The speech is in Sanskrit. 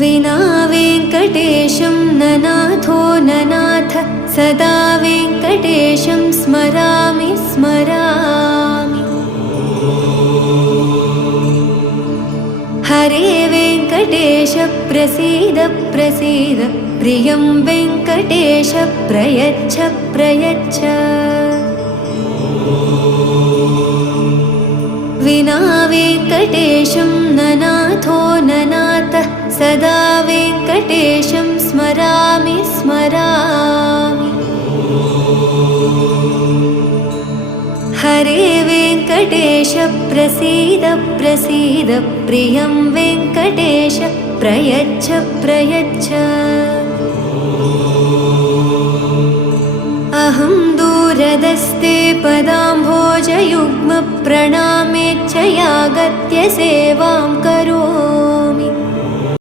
विना वेङ्कटेशं ननाथो ननाथ सदा वेङ्कटेशं स्मरामि स्मरामि। हरे वेङ्कटेश प्रसीद प्रसीद प्रियं वेङ्कटेश प्रयच्छ प्रयच्छ। विना वेङ्कटेशं ननाथो ननाथ सदा वेङ्कटेशं स्मरामि स्मरामि। हरे वेङ्कटेश प्रसीद प्रसीद प्रियं वेङ्कटेश प्रयच्छ प्रयच्छ। अहं दूरदस्ते पदाम्भोजयुग्म प्रणामेच्छयागत्य सेवां करोमि।